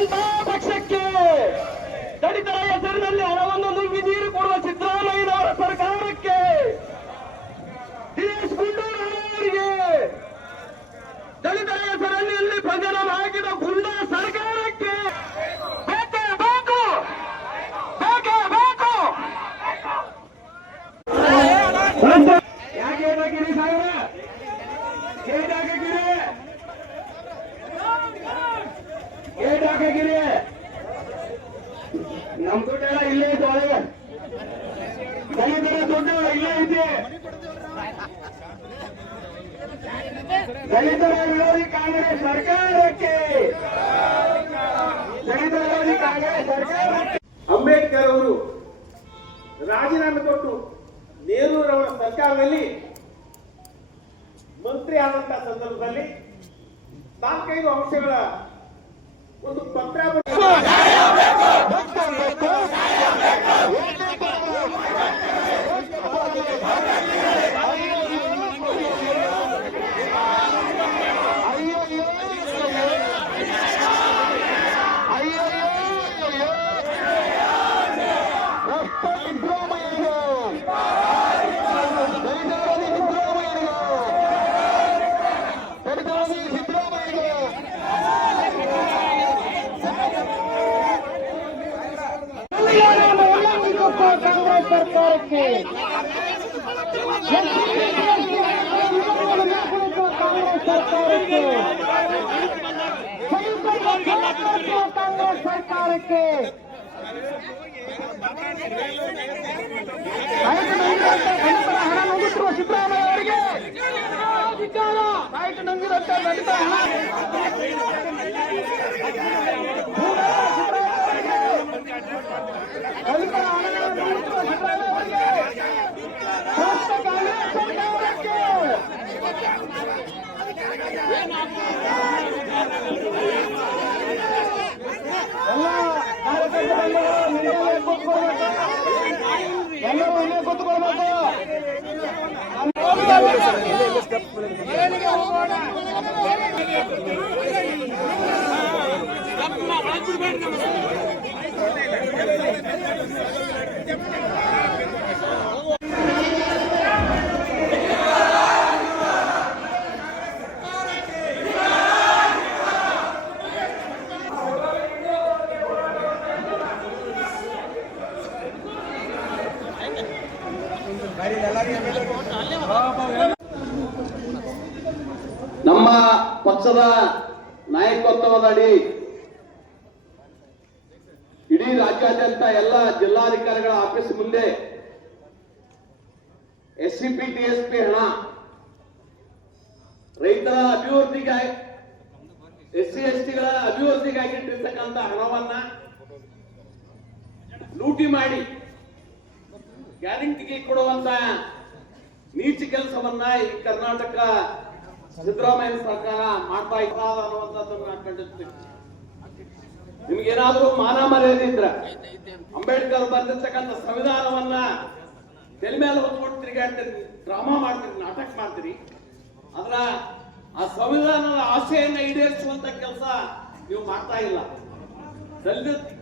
ಜನತಾ ಪಕ್ಷಕ್ಕೆ ದಲಿತರ ಹೆಸರಿನಲ್ಲಿ ಹಣವನ್ನು ನುಂಗಿ ನೀರು ಕೊಡುವ ಸಿದ್ದರಾಮಯ್ಯನವರ ಸರ್ಕಾರಕ್ಕೆ, ದಿನೇಶ್ ಗುಂಡೂರಾವರಿಗೆ, ದಲಿತರ ಹೆಸರಲ್ಲಿ ಪ್ರಜನ ಹಾಕಿದ ಗುಂಡ ಸರ್ಕಾರಕ್ಕೆ ಬೇಕೇ ಬೇಕು, ಬೇಕೇ ಬೇಕು. ಯಾಕೆ ಹಾಕಿರಿ ಸಾಹೇಬ್ರ? ಗೇಟ್ ಹಾಕಿರಿ, ಗೇಟ್ ಹಾಕಿರಿ. ನಮ್ ದುಡ್ಡೆಲ್ಲ ಇಲ್ಲೇ ಐತೆ ಒಳಗೆ, ದಲಿತರ ದುಡ್ಡು ಇಲ್ಲೇ ಐತೆ. ದಲಿತರ ವಿರೋಧಿ ಕಾಂಗ್ರೆಸ್ ಸರ್ಕಾರಕ್ಕೆ, ದಲಿತರ ವಿರೋಧಿ ಕಾಂಗ್ರೆಸ್ ಸರ್ಕಾರಕ್ಕೆ. ಅಂಬೇಡ್ಕರ್ ಅವರು ರಾಜೀನಾಮೆ ಕೊಟ್ಟು ನೆಹರೂರವರ ಸರ್ಕಾರದಲ್ಲಿ ಮಂತ್ರಿ ಆದಂತಹ ಸಂದರ್ಭದಲ್ಲಿ 4-5 ಅಂಶಗಳ ಒಂದು ಪತ್ರ ಕಾಂಗ್ರೆಸ್ ಸರ್ಕಾರಕ್ಕೆ, ಕಾಂಗ್ರೆಸ್ ಸರ್ಕಾರಕ್ಕೆ, ಕಾಂಗ್ರೆಸ್ ಸರ್ಕಾರಕ್ಕೆ ಹಣ ನುಂಗುತ್ತಿರುವ ಸಿದ್ದರಾಮಯ್ಯ ಅವರಿಗೆ ನಾಯಕ ನಂಗಿರುವಂತ ದಲಿತ ಹಣ ಎಲ್ಲರೂ ಇಲ್ಲೇ ಕೂತ್ಕೊಳ್ಬೇಕು. ನಮ್ಮ ಪಕ್ಷದ ನಾಯಕತ್ವದಡಿ ಇಡೀ ರಾಜ್ಯಾದ್ಯಂತ ಎಲ್ಲ ಜಿಲ್ಲಾಧಿಕಾರಿಗಳ ಆಫೀಸ್ ಮುಂದೆ SCP TSP ಹಣ ರೈತರ ಅಭಿವೃದ್ಧಿಗಾಗಿ, SC STಗಳ ಅಭಿವೃದ್ಧಿಗಾಗಿ ಇಟ್ಟಿರ್ತಕ್ಕಂಥ ಹಣವನ್ನ ಲೂಟಿ ಮಾಡಿ ಗ್ಯಾರಂಟಿಗೆ ಕೊಡುವಂತ ನೀಚ ಕೆಲಸವನ್ನ ಈ ಕರ್ನಾಟಕ ಸಿದ್ದರಾಮಯ್ಯ ಸರ್ಕಾರ ಮಾಡ್ತಾ ಇದ್ದ ಅನ್ನುವಂಥದ್ದನ್ನ ಕಂಡಿರ್ತೀವಿ. ನಿಮ್ಗೇನಾದ್ರೂ ಮಾನ ಮರ್ಯಾದೆ ಇದ್ರ ಅಂಬೇಡ್ಕರ್ ಬರೆದಿರ್ತಕ್ಕಂಥ ಸಂವಿಧಾನವನ್ನ ತಲೆ ಮೇಲೆ ಹೊತ್ಕೊಂಡು ತಿರುಗಾಡ್ತೀರಿ, ಡ್ರಾಮಾ ಮಾಡ್ತೀರಿ, ನಾಟಕ ಮಾಡ್ತೀರಿ. ಅದ್ರ ಆ ಸಂವಿಧಾನದ ಆಶೆಯನ್ನ ಈಡೇರಿಸುವಂತ ಕೆಲಸ ನೀವು ಮಾಡ್ತಾ ಇಲ್ಲ.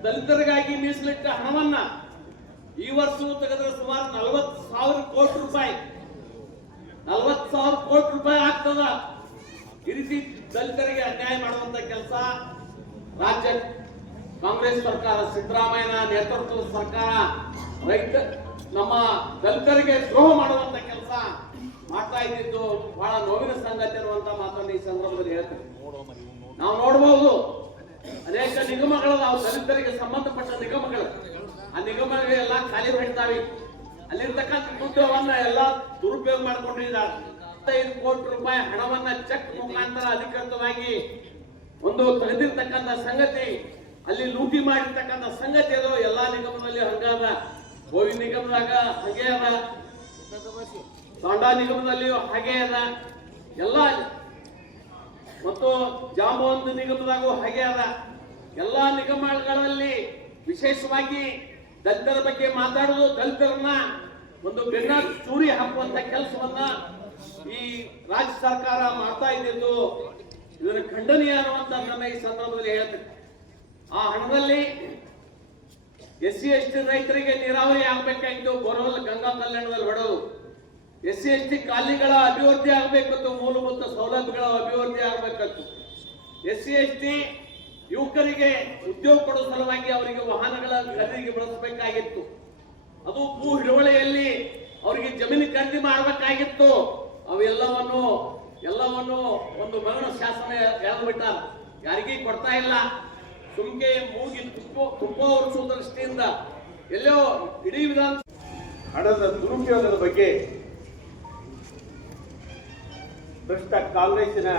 ದಲಿತರಿಗಾಗಿ ಮೀಸಲಿಟ್ಟ ಹಣವನ್ನ ಈ ವರ್ಷ ತೆಗೆದ್ರೆ ಸುಮಾರು 40,000 ಕೋಟಿ ರೂಪಾಯಿ, 40,000 ಕೋಟಿ ರೂಪಾಯಿ ಆಗ್ತದ. ಈ ರೀತಿ ದಲಿತರಿಗೆ ಅನ್ಯಾಯ ಮಾಡುವಂತ ಕೆಲಸ ರಾಜ್ಯ ಕಾಂಗ್ರೆಸ್ ಸರ್ಕಾರ, ಸಿದ್ದರಾಮಯ್ಯನ ನೇತೃತ್ವದ ಸರ್ಕಾರ ನಮ್ಮ ದಲಿತರಿಗೆ ದ್ರೋಹ ಮಾಡುವಂತ ಕೆಲಸ ಮಾಡ್ತಾ ಇದ್ದಿದ್ದು ಬಹಳ ನೋವಿನ ಸಂಗತಿ ಅನ್ನುವಂತ ಮಾತನ್ನು ಈ ಸಂದರ್ಭದಲ್ಲಿ ಹೇಳ್ತೀವಿ. ನಾವು ನೋಡಬಹುದು ಅನೇಕ ನಿಗಮಗಳು, ನಾವು ದಲಿತರಿಗೆ ಸಂಬಂಧಪಟ್ಟ ನಿಗಮಗಳು, ಆ ನಿಗಮಗಳೆಲ್ಲ ಖಾಲಿ ಬಿಡ್ತಾವೆ. ಅಲ್ಲಿರ್ತಕ್ಕಂಥ ದುಡ್ಡವನ್ನ ಎಲ್ಲ ದುರುಪಯೋಗ ಮಾಡಿಕೊಂಡಿದ್ದಾರೆ. 5 ಕೋಟಿ ರೂಪಾಯಿ ಹಣವನ್ನ ಚೆಕ್ ಮುಖಾಂತರ ಅಧಿಕೃತವಾಗಿ ಒಂದು ತೆಗೆದಿರ್ತಕ್ಕಂಥ ಸಂಗತಿ, ಅಲ್ಲಿ ಲೂಟಿ ಮಾಡಿರ್ತಕ್ಕಂಥ ಸಂಗತಿ ಅದು ಎಲ್ಲಾ ನಿಗಮದಲ್ಲಿ ಹಂಗಾದ. ಗೋವಿ ನಿಗಮದಾಗ ಹಾಗೆ ಅದ, ತಾಂಡಾ ನಿಗಮದಲ್ಲಿಯೂ ಹಾಗೆ ಅದ, ಎಲ್ಲ ಮತ್ತು ಜಾಂಬವಂತ ನಿಗಮದಾಗೂ ಹಾಗೆ ಅದ. ಎಲ್ಲಾ ನಿಗಮಗಳಲ್ಲಿ ವಿಶೇಷವಾಗಿ ದಲಿತರ ಬಗ್ಗೆ ಮಾತಾಡುವುದು, ದಲಿತರನ್ನ ಒಂದು ಬೆನ್ನ ಚೂರಿ ಹಾಕುವಂತ ಕೆಲಸವನ್ನ ಈ ರಾಜ್ಯ ಸರ್ಕಾರ ಮಾಡ್ತಾ ಇದ್ದಿದ್ದು ಇದರ ಖಂಡನೀಯ ಅನ್ನುವಂತ ನನ್ನ ಈ ಸಂದರ್ಭದಲ್ಲಿ ಹೇಳ್ತೇನೆ. ಆ ಹಣದಲ್ಲಿ SC ST ರೈತರಿಗೆ ನೀರಾವರಿ ಆಗ್ಬೇಕಾಗಿತ್ತು, ಬೋರ್ವೆಲ್ ಗಂಗಾ ಕಲ್ಯಾಣದಲ್ಲಿ ಹೊಡೆದು. SC ST ಕಾಲನಿಗಳ ಅಭಿವೃದ್ಧಿ ಆಗಬೇಕಿತ್ತು, ಮೂಲಭೂತ ಸೌಲಭ್ಯಗಳ ಅಭಿವೃದ್ಧಿ ಆಗಬೇಕಿತ್ತು. SC ST ಯುವಕರಿಗೆ ಉದ್ಯೋಗ ಕೊಡುವ ಸಲುವಾಗಿ ಅವರಿಗೆ ವಾಹನಗಳ ಖರೀದಿಗೆ ಬಳಸಬೇಕಾಗಿತ್ತು. ಅದು ಭೂ ಹಿಡುವಳಿಯಲ್ಲಿ ಅವರಿಗೆ ಜಮೀನು ಖರೀದಿ ಮಾಡಬೇಕಾಗಿತ್ತು. ಅವೆಲ್ಲವನ್ನು ಒಂದು ಮಗನ ಶಾಸನ ಎಳೆದ್ಬಿಟ್ಟಾರ, ಯಾರಿಗೂ ಕೊಡ್ತಾ ಇಲ್ಲ. ಸುಮ್ಕೆ ಮೂಗಿ ತುಪ್ಪ ಹೊರಿಸುವ ದೃಷ್ಟಿಯಿಂದ ಎಲ್ಲೋ ಇಡೀ ವಿಧಾನ ಹಣದ ದುರುಪಯೋಗದ ಬಗ್ಗೆ ಭ್ರಷ್ಟ ಕಾಂಗ್ರೆಸ್ಸಿನ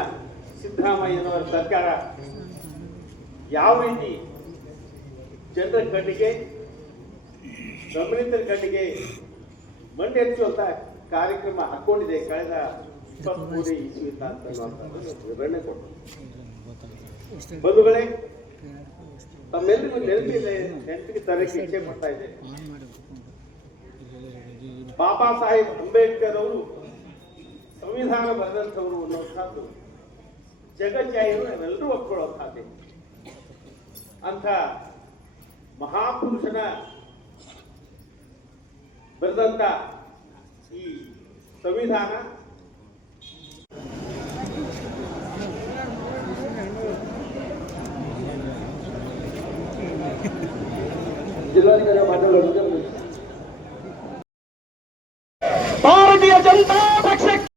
ಸಿದ್ದರಾಮಯ್ಯನವರ ಸರ್ಕಾರ ಯಾವ ರೀತಿ ಜನರ ಕಣ್ಣಿಗೆ ಗಮನಿತರ ಕಣ್ಣಿಗೆ ಮಂಡೆಚ್ಚುವಂತ ಕಾರ್ಯಕ್ರಮ ಹಾಕೊಂಡಿದೆ ಕಳೆದ 23 ಇಸ್ವಿ ಅಂತ ವಿವರಣೆ ಕೊಟ್ಟು. ಬಂಧುಗಳೇ, ತಮ್ಮೆಲ್ಲರಿಗೂ ನೆನಪಿಗೆ ತರಕ್ಕೆ ಇಚ್ಛೆ ಪಡ್ತಾ ಇದೆ. ಬಾಬಾ ಸಾಹೇಬ್ ಅಂಬೇಡ್ಕರ್ ಅವರು ಸಂವಿಧಾನ ಬರೆದಂಥವರು ಅನ್ನುವಂಥದ್ದು ಜಗಜ್ಜಾಹಿರು ನಾವೆಲ್ಲರೂ ಒಪ್ಕೊಳ್ಳುವಂಥದ್ದೇ. ಅಂಥ ಮಹಾಪುರುಷನ ಬರೆದಂಥ ಈ ಸಂವಿಧಾನ ಜಿಲ್ಲಾಧಿಕಾರಿ ಮಾತನಾಡುವುದು